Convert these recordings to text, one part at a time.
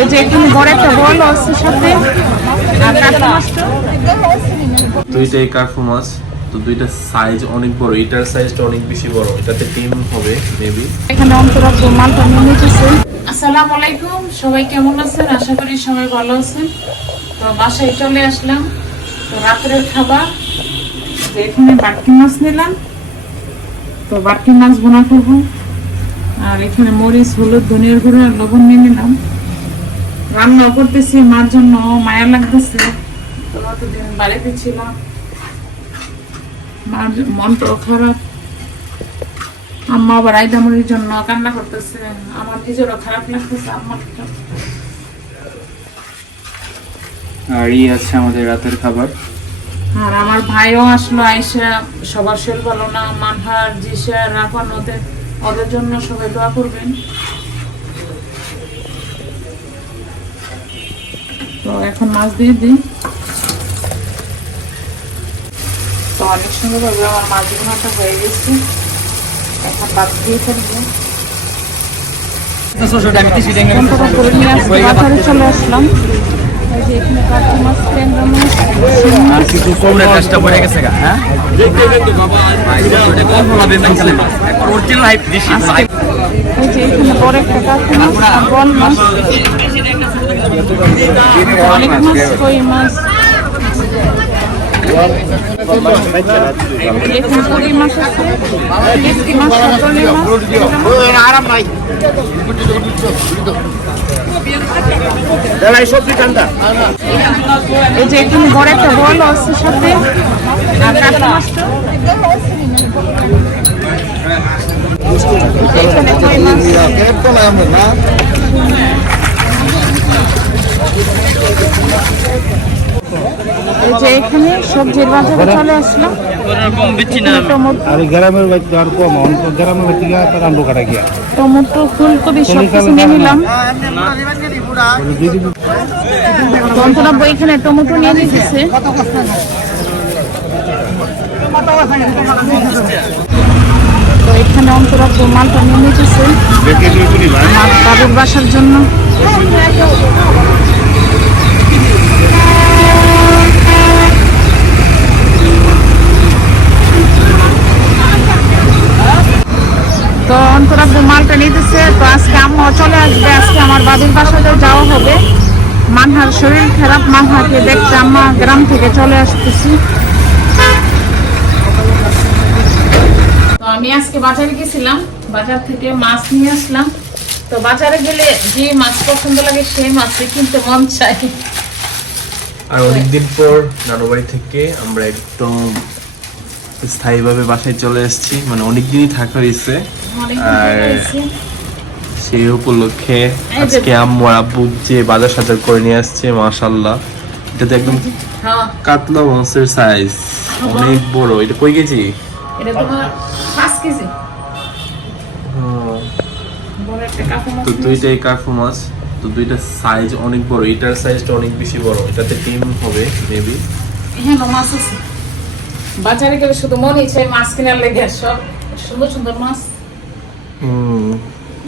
এই যে বড় একটা বল আছে সাথে। আর মাছটা? কার্ফু মাছ। তো দুইটা সাইজ অনেক বড়। এটার সাইজটা অনেক বেশি বড়। এটাতে টিম হবে মেবি এখানে মালটা নিয়ে নিতেছে। আসসালামু আলাইকুম। সবাই কেমন আছেন? আশা করি সবাই ভালো আছেন। তো বাসায় চলে আসলাম। তো রাত্রের খাবার। এখানে বাটকি মাছ নিলাম। তো বাটকি মাছ বোনা করব। আর এখানে মরিচ হলুদ ধনিয়ার গুঁড়ো আর লবণ নিয়ে নিলাম। রান্না করতেছি মার জন্য মায়া লাগতেছে। তো অতদিন বাড়িতে ছিলাম। মার মনটাও খারাপ। আম্মা আবার আইদামুরির জন্য কান্না করতেছে। আমার নিজেরও খারাপ লাগতেছে আম্মার আর আছে আমাদের রাতের খাবার। আর আমার ভাইও আসলো আইসা সবার শরীর ভালো না মানহার জিসা রাফান ওদের ওদের জন্য সবাই দোয়া করবেন। এখন মাছ দিয়ে দিই। তো অনেক সুন্দর ভাবে আমার মাছ ভাত হয়ে গেছে। এখন ভাত দিয়ে ফেলব। চলে আসলাম। হ্যাঁ? বড় একটা কাঠি বল মাছ। অনেক মাছ কই মাছ আরাম নাই এই যে এখানে বড় একটা বল আছে সাথে। আর কাতলা মাছটা। এখানে কই মাছ? যে এখানে সবজির বাজারে চলে আসলাম না টমেটো ফুলকপি নিয়ে নিলাম। এখানে টমেটো নিয়ে নিতেছে। তো এখানে অন্তরা মালটা নিয়ে নিতেছে। বাবুর বাসার জন্য তো অন্তরা মালটা নিতেছে তো আজকে আম্মা চলে আসবে আমার বাবির বাসাতে যাওয়া হবে। মানহার শরীর খারাপ মানহাকে দেখতে আম্মা গ্রাম থেকে চলে আসতেছি। তো আমি আজকে বাজারে গেছিলাম বাজার থেকে মাছ নিয়ে আসলাম। তো বাজারে গেলে যে মাছ পছন্দ লাগে সেই মাছই কিনতে মন চাই আর অনেকদিন পর নানু বাড়ি থেকে আমরা একদম স্থায়ীভাবে বাসায় চলে এসেছি। মানে অনেকদিনই থাকা হয়েছে। আর- সেই উপলক্ষে আজকে আম্মু আব্বু যে বাজার সাজার করে নিয়ে আসছে মাশাল্লাহ এটা তো একদম হ্যাঁ। কাতলা মাছের সাইজ অনেক বড়। এটা কই কেজি? এটা তোমার পাঁচ কেজি। কাকু তো দুইটাই মাছ। তো দুইটা সাইজ অনেক বড়। এটার সাইজটা অনেক বেশি বড়। এটাতে টিম হবে মেবি হ্যাঁ মাছ আছে। বাজারে গেলে শুধু মনে চাই মাছ কেনার লেগে সব সুন্দর সুন্দর মাছ। হুম।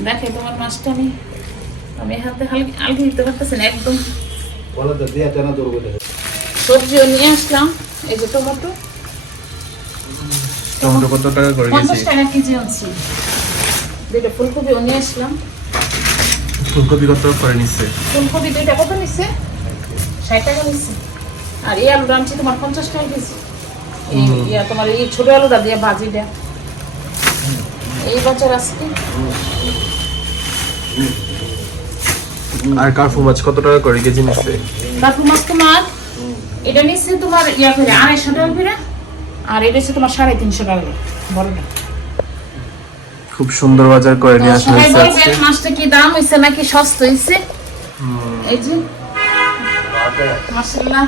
দেখে তোমার মাছটা আমি আমি হাতে হালকা আলগি দিতে পারতেছি না একদম। সবজিও নিয়ে আসলাম এই যে টমেটো। টমেটো কত টাকা করে পঞ্চাশ টাকা কেজি আনছি। দুইটা ফুলকপিও নিয়ে আসলাম। ফুলকপি কত করে নিচ্ছে? ফুলকপি দুইটা কত নিচ্ছে? ষাট টাকা নিচ্ছে। আর এই আলুটা আনছি তোমার পঞ্চাশ টাকা কেজি। এই ইয়া তোমার এই ছোট আলুটা দিয়ে ভাজিটা। এই বছর আজকে। আর কার্ফু মাছ কত টাকা করে কেজি নিচ্ছে? কাকু মাছ তোমার এটা নিচ্ছে তোমার ইয়া করে আড়াইশো টাকা করে আর এটা হচ্ছে তোমার সাড়ে তিনশো টাকা বড়টা খুব সুন্দর বাজার করে নিয়ে তো আসা সবাই হয়েছে মাছটা কি দাম হয়েছে নাকি সস্তা হয়েছে এই যে মাসাল্লাহ